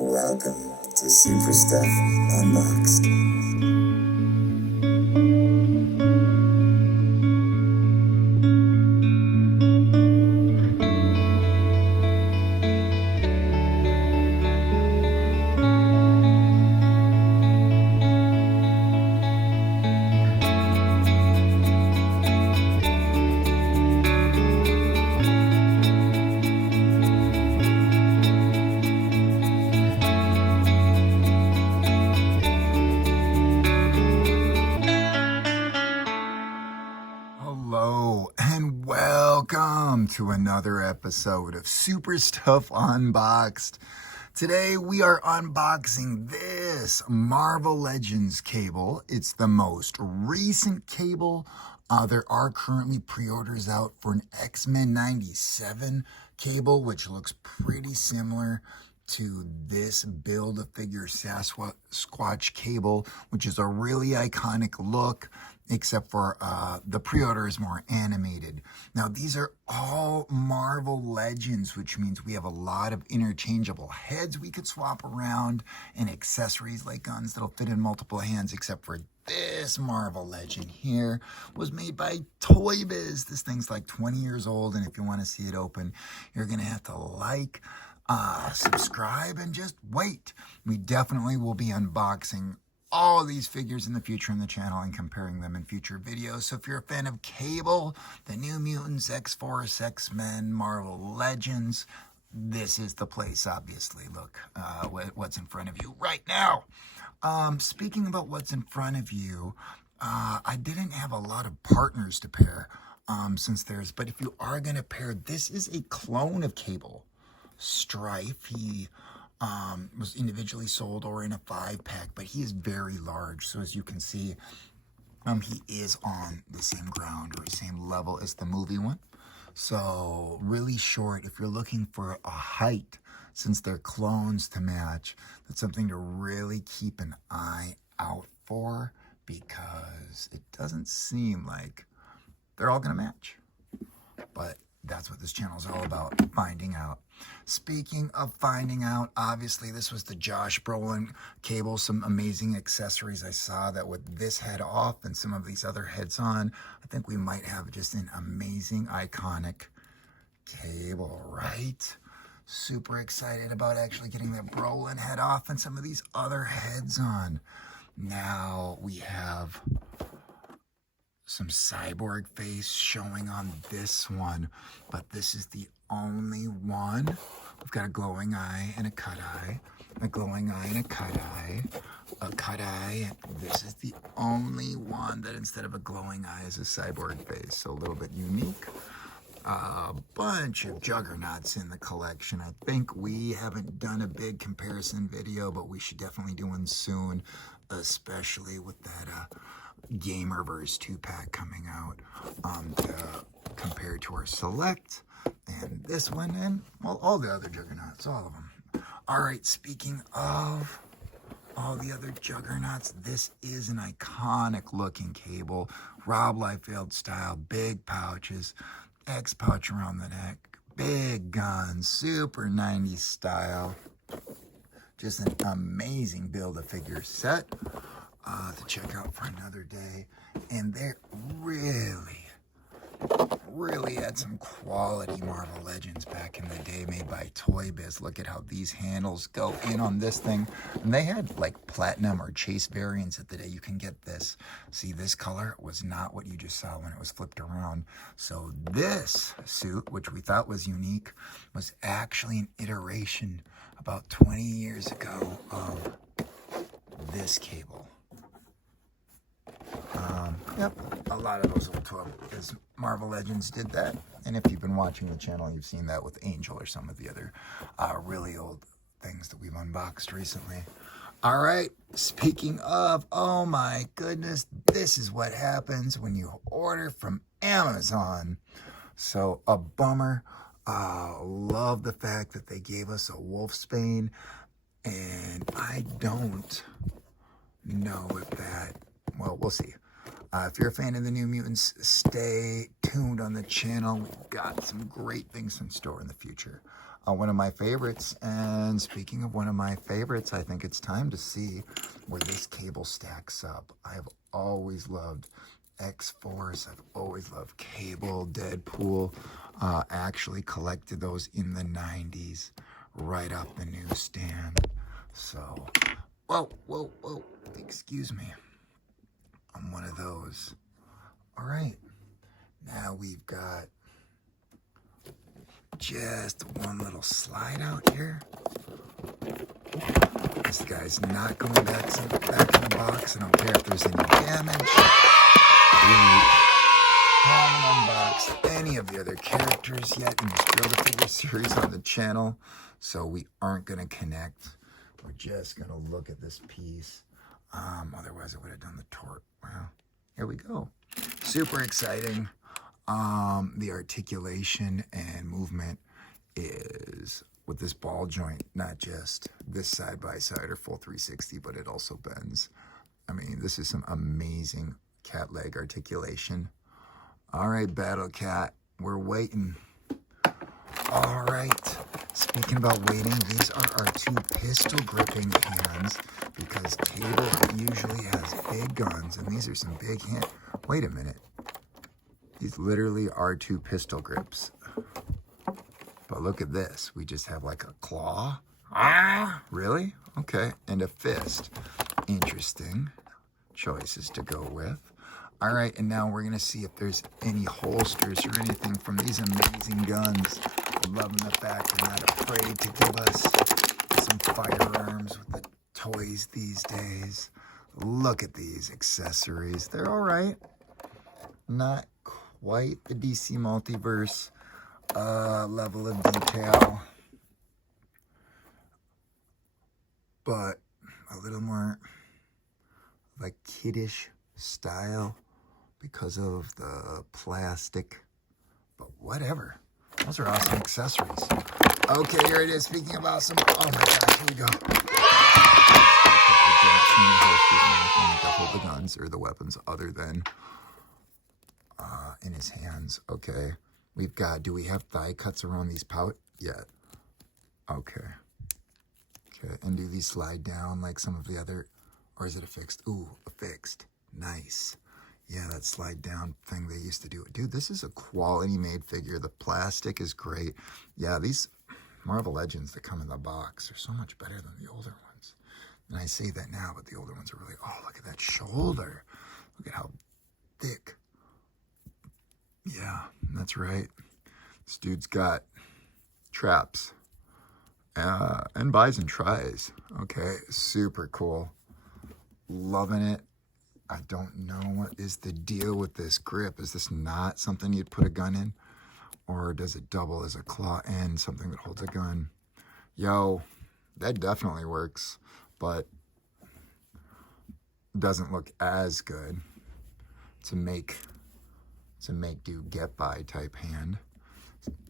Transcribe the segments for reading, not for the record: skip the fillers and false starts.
Welcome to Super Stuff Unboxed. Hello and welcome to another episode of Super Stuff Unboxed. Today we are unboxing this Marvel Legends cable. It's the most recent cable. There are currently pre-orders out for an X-Men 97 cable, which looks pretty similar to this Build-A-Figure Sasquatch cable, which is a really iconic look, except for the pre-order is more animated. Now, these are all Marvel Legends, which means we have a lot of interchangeable heads we could swap around and accessories like guns that'll fit in multiple hands, except for this Marvel Legend here was made by Toy Biz. This thing's like 20 years old, and if you want to see it open, you're going to have to like, subscribe, and just wait. We definitely will be unboxing all these figures in the future in the channel and comparing them in future videos. So if you're a fan of Cable, the New Mutants, X-Force, X-Men, Marvel Legends, this is the place, obviously. Look, what's in front of you right now. Speaking about what's in front of you, I didn't have a lot of partners to pair but if you are going to pair, this is a clone of Cable. Strife, he was individually sold or in a 5-pack, but he is very large. So as you can see, he is on the same ground or same level as the movie one. So really short. If you're looking for a height, since they're clones to match, that's something to really keep an eye out for, because it doesn't seem like they're all going to match. But that's what this channel is all about, finding out. Speaking of finding out, obviously this was the Josh Brolin cable. Some amazing accessories I saw that with this head off and some of these other heads on, I think we might have just an amazing, iconic cable, right? Super excited about actually getting that Brolin head off and some of these other heads on. Now we have some cyborg face showing on this one, but this is the only one. We've got a glowing eye and a cut eye, a glowing eye and a cut eye, a cut eye. This is the only one that instead of a glowing eye is a cyborg face, so a little bit unique. A bunch of juggernauts in the collection. I think we haven't done a big comparison video, but we should definitely do one soon, especially with that Gamerverse 2-pack coming out to compare to our Select and this one and, well, all the other juggernauts, all of them. All right, speaking of all the other juggernauts, this is an iconic looking cable, Rob Liefeld style, big pouches, X pouch around the neck, big guns, super 90s style. Just an amazing Build-A-Figure set to check out for another day. And they're really had some quality Marvel Legends back in the day made by Toy Biz. Look at how these handles go in on this thing. And they had like platinum or chase variants at the day. You can get this. See, this color was not what you just saw when it was flipped around. So this suit, which we thought was unique, was actually an iteration about 20 years ago of this cable. Yep, a lot of those old 12 because Marvel Legends did that. And if you've been watching the channel, you've seen that with Angel or some of the other really old things that we've unboxed recently. All right, speaking of, oh my goodness, this is what happens when you order from Amazon. So a bummer. Love the fact that they gave us a Wolfsbane, and I don't know if that, well, we'll see. If you're a fan of the New Mutants, stay tuned on the channel. We've got some great things in store in the future. one of my favorites. And speaking of one of my favorites, I think it's time to see where this cable stacks up. I've always loved X-Force. I've always loved Cable, Deadpool. Actually collected those in the 90s, right off the newsstand. So, whoa, excuse me. I'm one of those. All right, now we've got just one little slide out here. This guy's not going back in the box. I don't care if there's any damage. We haven't unboxed any of the other characters yet in this Build-A-Figure series on the channel, so we aren't going to connect. We're just going to look at this piece. Otherwise, I would have done the tort. Well, here we go. Super exciting. The articulation and movement is with this ball joint, not just this side by side or full 360, but it also bends. I mean, this is some amazing cat leg articulation. All right, Battle Cat, we're waiting. All right, speaking about waiting, these are our two pistol gripping hands because Cable usually has big guns, and these are some big hands. Wait a minute. These literally are two pistol grips. But look at this. We just have like a claw. Ah, really? Okay. And a fist. Interesting choices to go with. All right. And now we're going to see if there's any holsters or anything from these amazing guns. I'm loving the fact they're not afraid to give us some firearms with the toys these days. Look at these accessories. They're all right. Not quite the DC Multiverse level of detail, but a little more like kiddish style because of the plastic, but whatever. Those are awesome accessories. Okay, here it is. Speaking of awesome, oh my gosh, here we go. I don't see any holsters or anything to hold the guns or the weapons other than in his hands. Okay, we've got, do we have thigh cuts around these pouch yet? Okay, and do these slide down like some of the other, or is it a fixed? Ooh, a fixed. Nice. Yeah, that slide down thing they used to do. Dude, this is a quality made figure. The plastic is great. Yeah, these Marvel Legends that come in the box are so much better than the older ones. And I say that now, but the older ones are really, oh, look at that shoulder. Look at how thick. Yeah, that's right. This dude's got traps and buys and tries. Okay, super cool. Loving it. I don't know what is the deal with this grip. Is this not something you'd put a gun in? Or does it double as a claw and something that holds a gun? Yo, that definitely works, but doesn't look as good to make do get by type hand.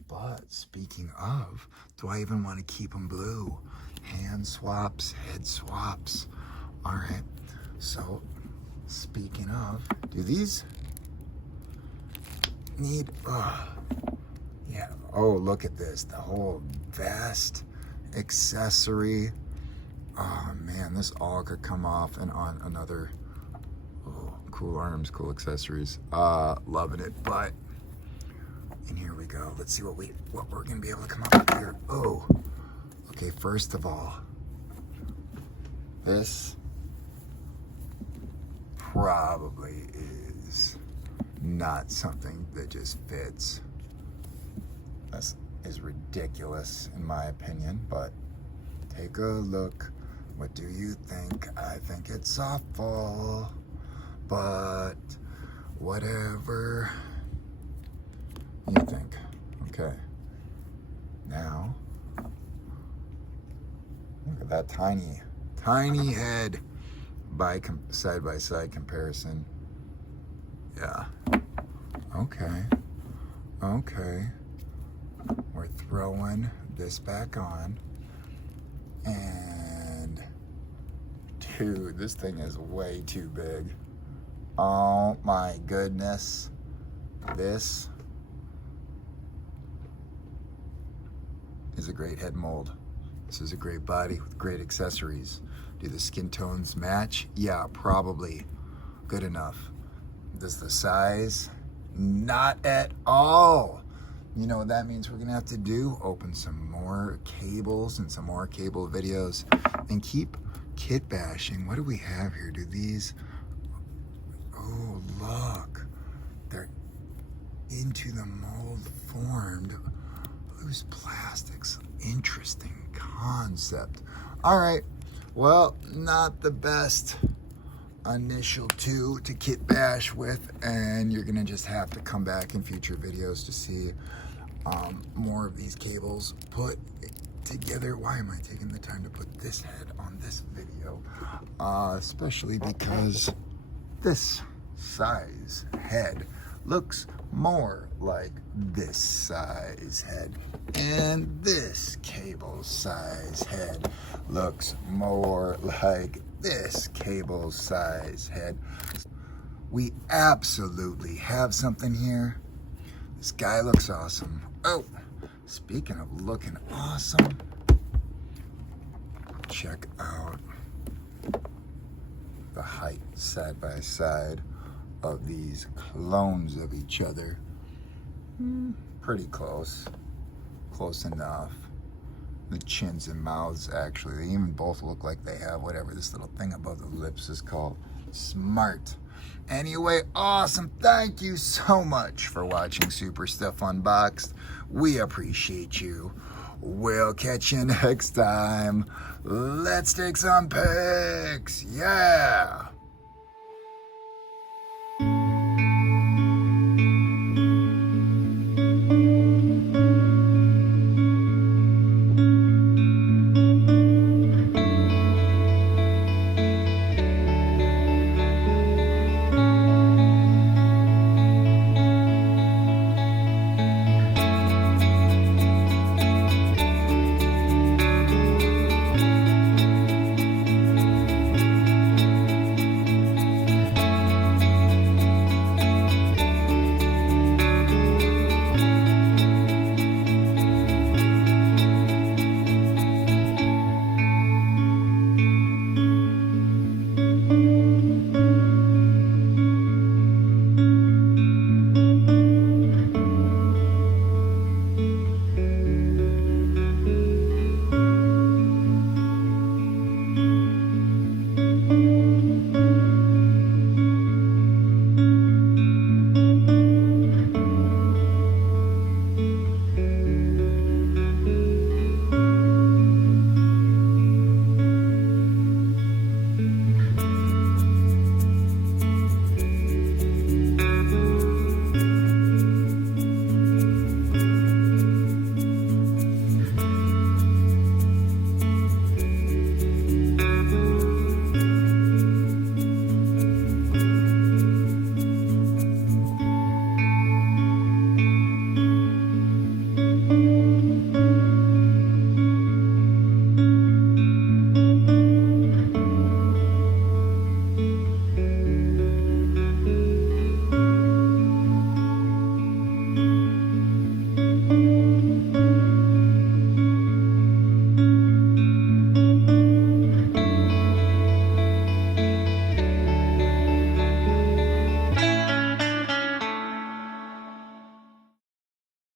But speaking of, do I even want to keep them blue? Hand swaps, head swaps. All right, so speaking of, do these need, yeah, oh, look at this, the whole vest accessory. Oh man, this all could come off and on another. Oh, cool arms, cool accessories. Loving it. But and here we go. Let's see what we're gonna be able to come up with here. Oh, okay. First of all, this probably is not something that just fits. This is ridiculous in my opinion, but take a look. What do you think? I think it's awful, but whatever you think. Okay, now look at that tiny head by side-by-side comparison. Yeah, okay, we're throwing this back on, and dude, this thing is way too big. Oh my goodness, this is is a great head mold. This is a great body with great accessories. Do the skin tones match? Yeah, probably. Good enough. Does the size? Not at all. You know what that means we're gonna have to do? Open some more cables and some more cable videos and keep kit bashing. What do we have here? Do these, oh look, they're into the mold formed. Loose plastics, interesting concept. All right, well, not the best initial two to kit bash with, and you're gonna just have to come back in future videos to see more of these cables put together. Why am I taking the time to put this head on this video? Especially because this size head looks more like this size head, and this cable size head looks more like this cable size head. We absolutely have something here. This guy looks awesome. Oh, speaking of looking awesome, check out the height side by side of these clones of each other. Pretty close enough. The chins and mouths, actually, they even both look like they have whatever this little thing above the lips is called. Smart. Anyway, awesome. Thank you so much for watching Super Stuff Unboxed. We appreciate you. We'll catch you next time. Let's take some pics. Yeah.